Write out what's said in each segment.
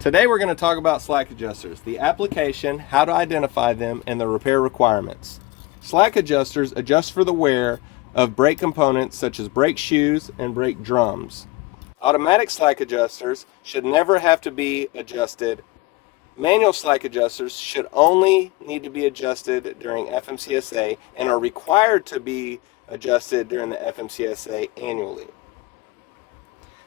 Today we're going to talk about slack adjusters, the application, how to identify them, and the repair requirements. Slack adjusters adjust for the wear of brake components such as brake shoes and brake drums. Automatic slack adjusters should never have to be adjusted. Manual slack adjusters should only need to be adjusted during FMCSA and are required to be adjusted during the FMCSA annually.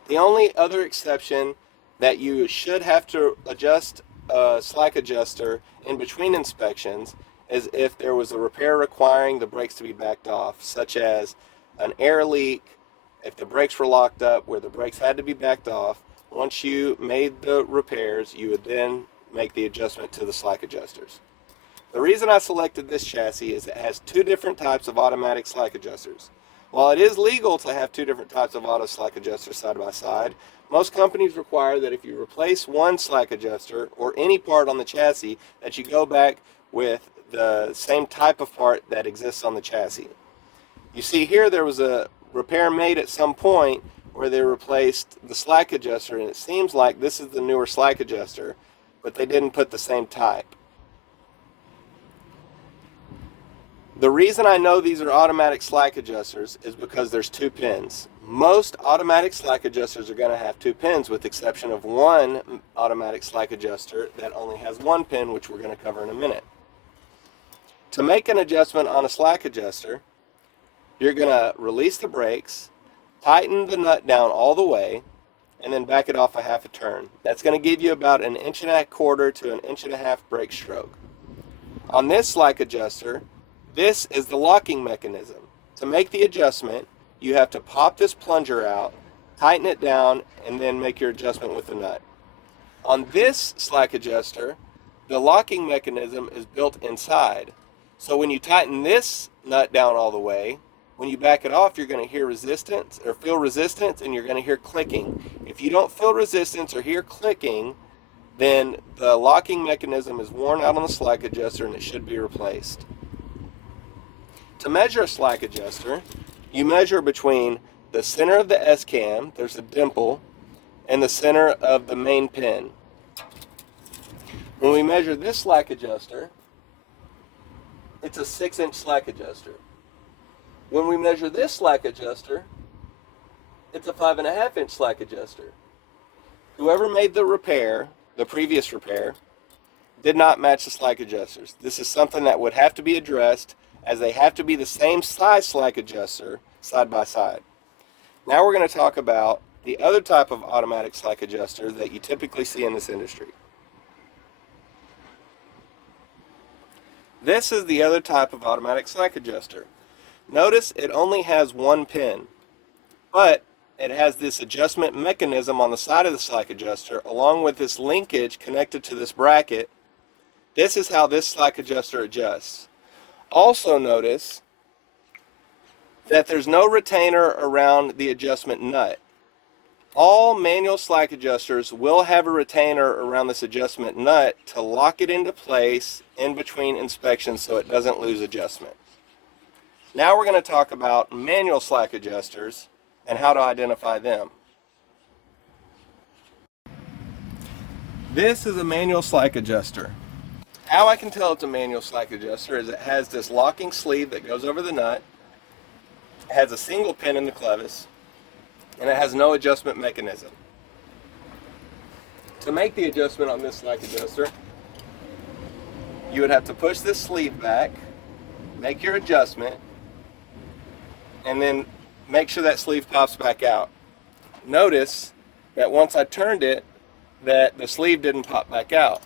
The only other exception that you should have to adjust a slack adjuster in between inspections is if there was a repair requiring the brakes to be backed off, such as an air leak, if the brakes were locked up where the brakes had to be backed off. Once you made the repairs, you would then make the adjustment to the slack adjusters. The reason I selected this chassis is it has two different types of automatic slack adjusters. While it is legal to have two different types of auto slack adjusters side by side, most companies require that if you replace one slack adjuster or any part on the chassis, that you go back with the same type of part that exists on the chassis. You see here there was a repair made at some point where they replaced the slack adjuster, and it seems like this is the newer slack adjuster, but they didn't put the same type. The reason I know these are automatic slack adjusters is because there's two pins. Most automatic slack adjusters are going to have two pins, with the exception of one automatic slack adjuster that only has one pin, which we're going to cover in a minute. To make an adjustment on a slack adjuster, you're going to release the brakes, tighten the nut down all the way, and then back it off a half a turn. That's going to give you about 1.25 inches to 1.5 inches brake stroke. On this slack adjuster, this is the locking mechanism. To make the adjustment, you have to pop this plunger out, tighten it down, and then make your adjustment with the nut. On this slack adjuster, the locking mechanism is built inside. So when you tighten this nut down all the way, when you back it off, you're going to hear resistance or feel resistance, and you're going to hear clicking. If you don't feel resistance or hear clicking, then the locking mechanism is worn out on the slack adjuster and it should be replaced. To measure a slack adjuster, you measure between the center of the S-cam, there's a dimple, and the center of the main pin. When we measure this slack adjuster, it's a 6-inch slack adjuster. When we measure this slack adjuster, it's a 5.5-inch slack adjuster. Whoever made the repair, the previous repair, did not match the slack adjusters. This is something that would have to be addressed, as they have to be the same size slack adjuster side by side. Now we're going to talk about the other type of automatic slack adjuster that you typically see in this industry. This is the other type of automatic slack adjuster. Notice it only has one pin, but it has this adjustment mechanism on the side of the slack adjuster along with this linkage connected to this bracket. This is how this slack adjuster adjusts. Also notice that there's no retainer around the adjustment nut. All manual slack adjusters will have a retainer around this adjustment nut to lock it into place in between inspections so it doesn't lose adjustment. Now we're going to talk about manual slack adjusters and how to identify them. This is a manual slack adjuster. How I can tell it's a manual slack adjuster is it has this locking sleeve that goes over the nut, it has a single pin in the clevis, and it has no adjustment mechanism. To make the adjustment on this slack adjuster, you would have to push this sleeve back, make your adjustment, and then make sure that sleeve pops back out. Notice that once I turned it, that the sleeve didn't pop back out.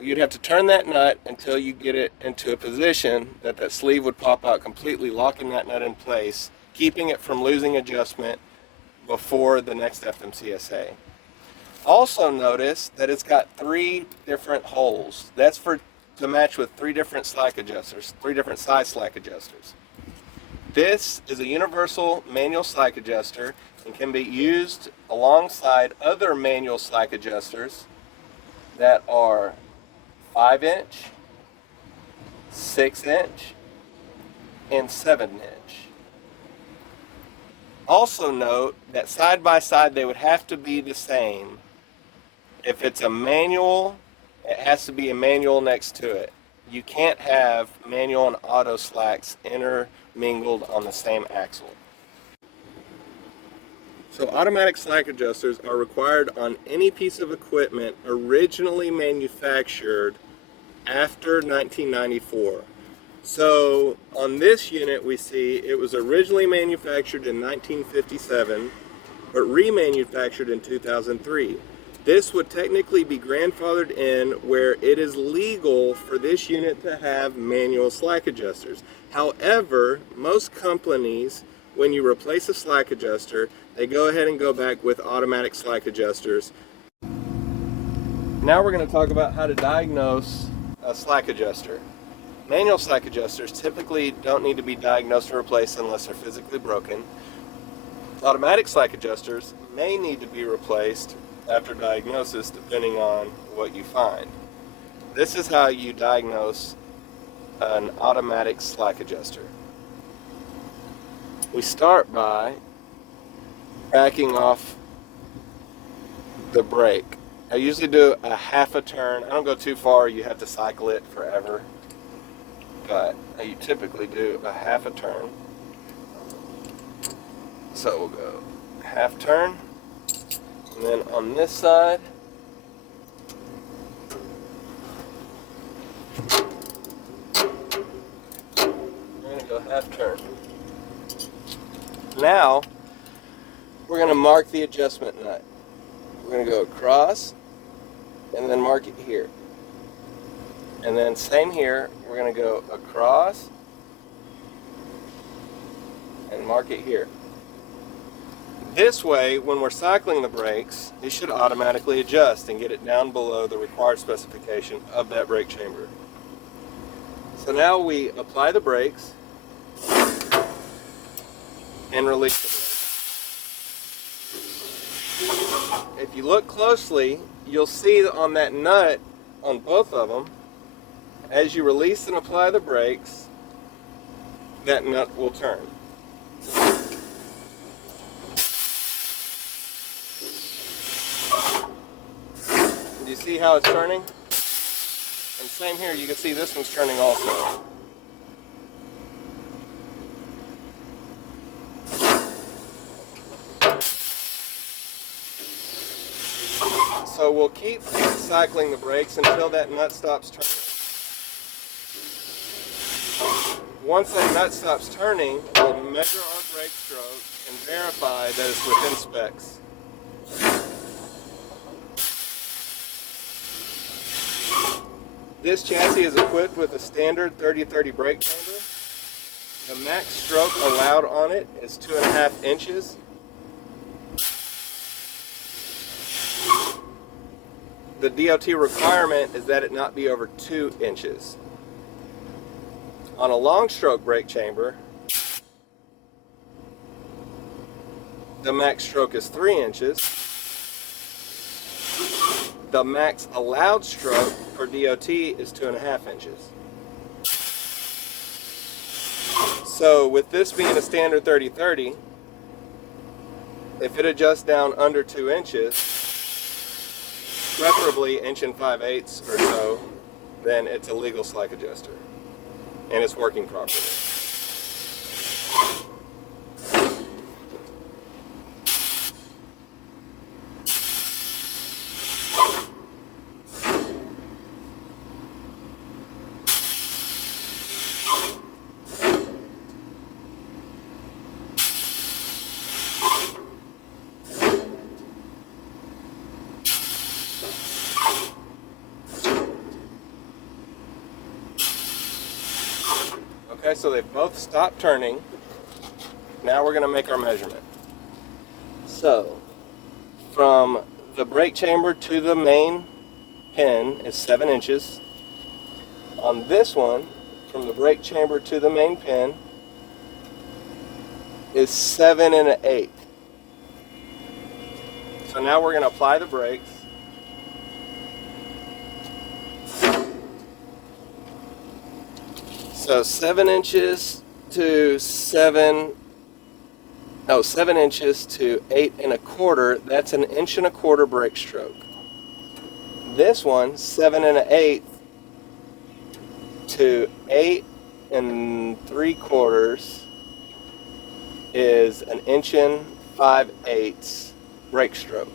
You'd have to turn that nut until you get it into a position that that sleeve would pop out completely, locking that nut in place, keeping it from losing adjustment before the next FMCSA. Also notice that it's got 3 different holes. That's to match with 3 different slack adjusters, 3 different size slack adjusters. This is a universal manual slack adjuster and can be used alongside other manual slack adjusters that are 5-inch, 6-inch, and 7-inch. Also note that side by side they would have to be the same If it's a manual, it has to be a manual next to it. You can't have manual and auto slacks intermingled on the same axle. So automatic slack adjusters are required on any piece of equipment originally manufactured after 1994. So on this unit we see it was originally manufactured in 1957 but remanufactured in 2003. This would technically be grandfathered in where it is legal for this unit to have manual slack adjusters. However, most companies, when you replace a slack adjuster, they go ahead and go back with automatic slack adjusters. Now we're going to talk about how to diagnose a slack adjuster. Manual slack adjusters typically don't need to be diagnosed and replaced unless they're physically broken. Automatic slack adjusters may need to be replaced after diagnosis depending on what you find. This is how you diagnose an automatic slack adjuster. We start by backing off the brake. I usually do a half a turn. I don't go too far, you have to cycle it forever. But you typically do a half a turn. So we'll go half turn. And then on this side, we're going to go half turn. Now, we're going to mark the adjustment nut. We're going to go across and then mark it here. And then same here, we're going to go across and mark it here. This way, when we're cycling the brakes, it should automatically adjust and get it down below the required specification of that brake chamber. So now we apply the brakes and release the brakes. If you look closely, you'll see on that nut, on both of them, as you release and apply the brakes, that nut will turn. Do you see how it's turning? And same here, you can see this one's turning also. So we'll keep cycling the brakes until that nut stops turning. Once that nut stops turning, we'll measure our brake stroke and verify that it's within specs. This chassis is equipped with a standard 30-30 brake chamber. The max stroke allowed on it is 2.5 inches. The DOT requirement is that it not be over 2 inches. On a long stroke brake chamber, the max stroke is 3 inches. The max allowed stroke for DOT is 2.5 inches. So with this being a standard 30-30, if it adjusts down under 2 inches, preferably 1 5/8 or so, then it's a legal slack adjuster and it's working properly. Okay, so they've both stopped turning. Now we're going to make our measurement. So, from the brake chamber to the main pin is 7 inches. On this one, from the brake chamber to the main pin is 7 1/8. So now we're going to apply the brakes. So 7 inches to 7 inches to 8 1/4, that's an 1 1/4 brake stroke. This one, 7 1/8 to 8 3/4, is an 1 5/8 brake stroke.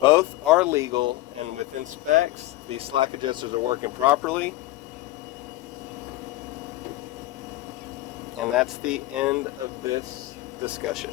Both are legal, and within specs, these slack adjusters are working properly. And that's the end of this discussion.